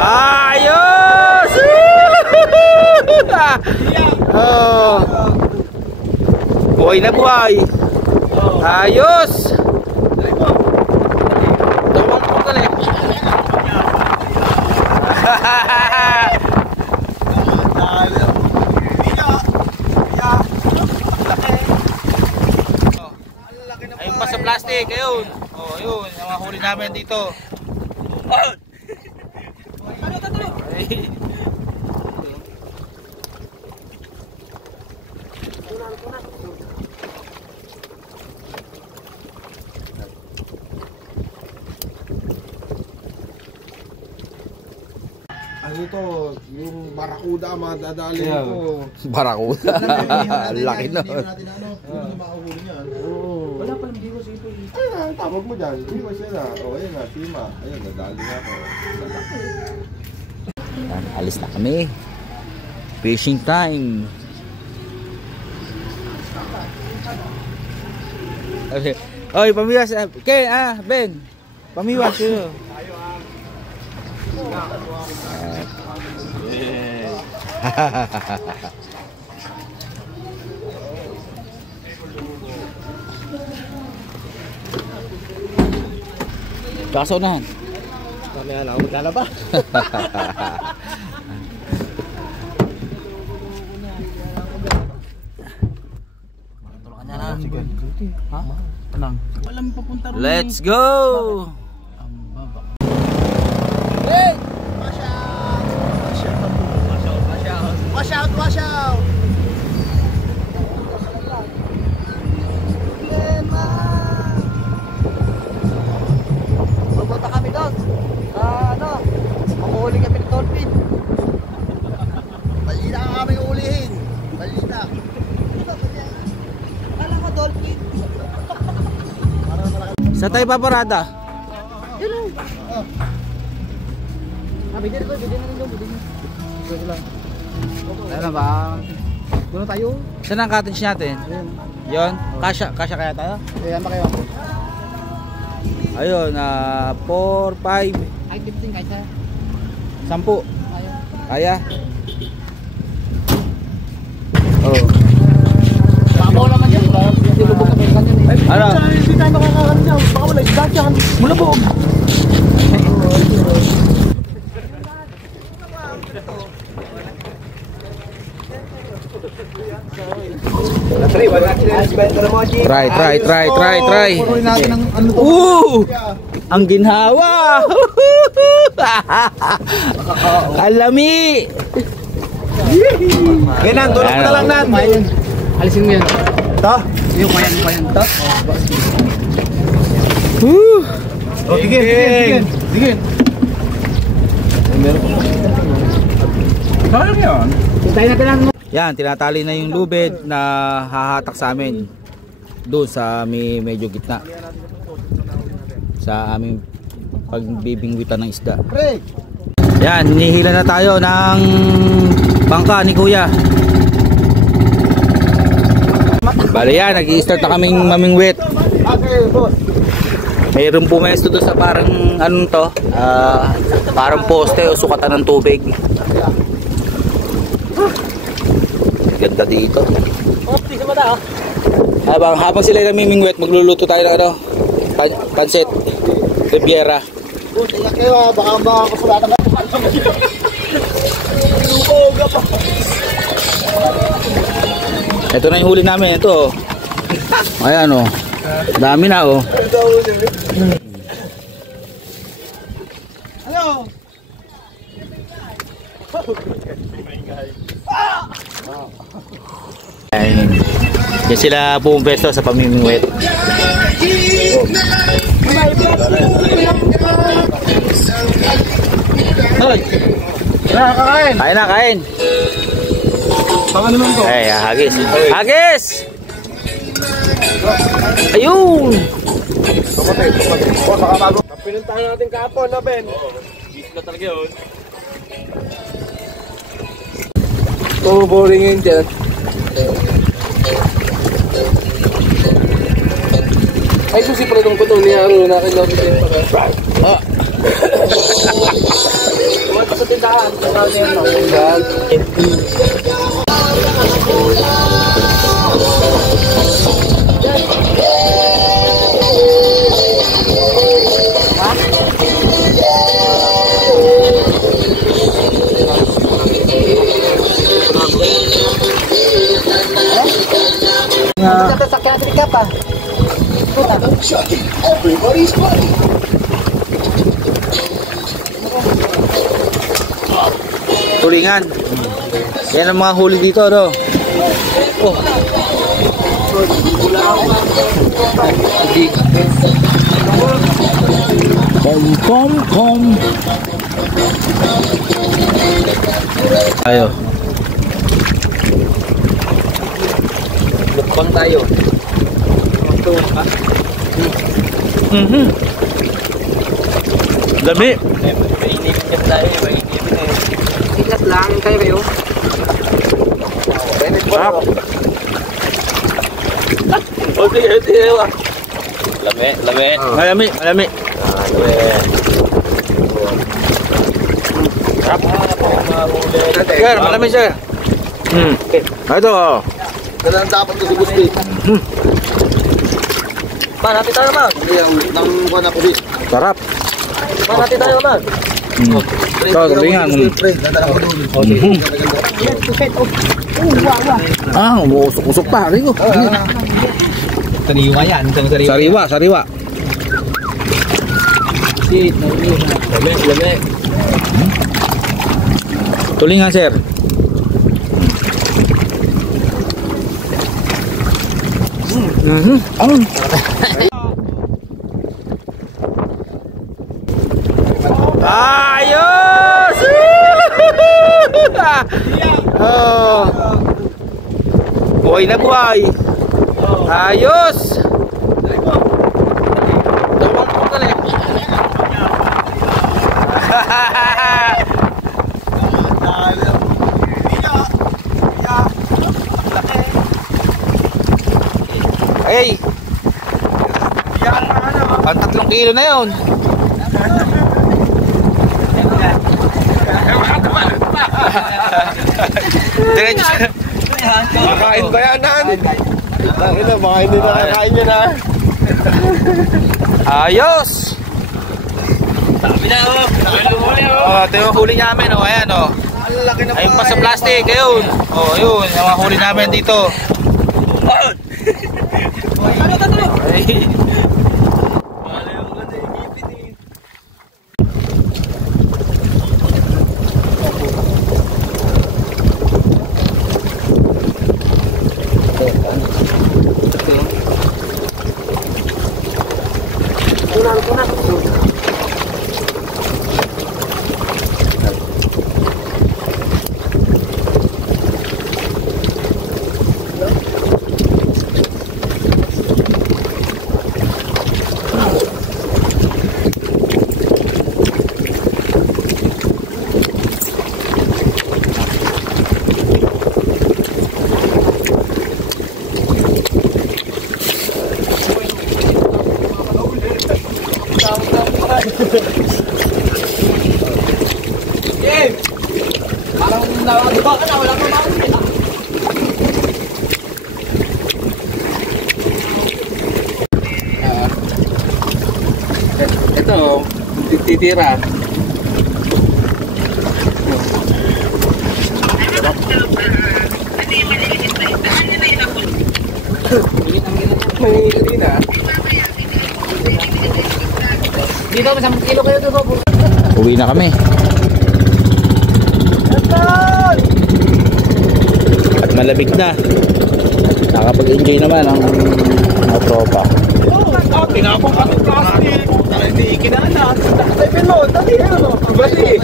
Ayos! Oh. Buhay na buhay. Ayos! Tawag mo dali. Ayun pa sa plastic, ayun. Oh, ayun, yung mga huli namin dito. Ano to, yung barakuda madadali ito. Barakuda. Laki na. Hindi natin ano, hindi makahuli niyan. Wala pa lang diwas ito. Ayun, tawag mo dyan. Diwas yan na. O, ayun na, sima. Ayun, nadali nga ako. Alis na kami. Fishing time. Oy, pamiwas. Ken, Ben. Pamiwas yun. Kaso na. Kami na ako maglalaba. Tulungan niya na. Ha? Anong? Walang papunta ron. Let's go! Ang baba. Hey! Wash out, wash out! Pupunta kami doon. Ano? Makuhuli kami ng dolphin. Bali na ang aming ulihin. Bali na. Kala ko dolphin. Sa tayo paparada? Yun o. Bigyan ko, bigyan na rin doon. Bigyan lang. Ano ba? Doon tayo. Saan ang cottage natin? Yon, kasya kaya tayo? Ayan ba kayo ako? Ayun, 4, 5, Ay, 15 kahit sa'yo. 10. Ayaw. Kaya? Oh. Pabaw naman yun. Hindi lubog kami kanyan eh. Ano? Hindi tayo makakaroon niya. Baka wala isda dyan. Mulabog. Try. Ang ginhawa. Alami. Ganyan, tulog mo na lang natin. Alisin mo yan. Ito? Yung payan. Ito? O, tigil. Kaya yan. Hintayin natin lang. Yan, tinatali na yung lubid na hahatak sa amin. Doon sa medyo gitna. Sa aming pagbibingwitan ng isda. Yan, hinihila na tayo ng bangka ni Kuya. Bale yan, nag-i-start na kaming mamingwit. Mayroong pumesto doon sa parang anong to, parang poste o sukatan ng tubig. Ganda dito. Habang sila namimingwit, magluluto tayo ng ano, pansit Riviera. Tingnan kayo, baka kasulatan ka. Ito na yung huli namin, ito. Ayan oh. Dami na oh. Hello. Ayan. Yan sila pumpesto sa pamimingwit. Hoy. Nakakain. Kain na, kain. Baka naman to. Ay, hagis. Hagis! Ayun! Tumatay. O, baka bago. Pinuntahan natin kahapon na, Ben. Oo. Busy na talaga yun. Boring yun dyan. Ay, susi pala itong putong ni Haro na kailangan din pa ka. Tulingan. Yan ang mga huli dito, no? Oh. Kom. Ayo. Bukbang tayo. Dami. Mainipin tayo, mainipin tayo. Sikat lang kayo. Sarap. Sige. Lami. Sarap. Sir, malami sir. Ito. Ganun dapat ito si Gusti. Natin tayo mag. Nang buwan ako di. Sarap. Natin tayo mag. Ito, tulingan. Usok pa. Rigo. Sariwa yan. Sariwa. Lame. Tulingan sir. Ayos! Oh. Buhay na buhay. Ayos! Hey! Ang 3 kilo na yun. Diretso siya. Makain ba yan, Han? Baka hindi na kakain yan, ha? Ayos! Sabi na ako. Ito yung huli namin, oh. Ayan, oh. Ayun pa sa plastic, ayun. Oh, ayun. Yung mga huli namin dito. Ay. Ito, titira. Mahihili na. Dito, 10 kilo kayo dito. Uwi na kami. At malamig na. Nakapag-enjoy naman ang mga tropa. Tinapong ka ng plastic. Hindi kinana. Sabi mo, dali. Bali.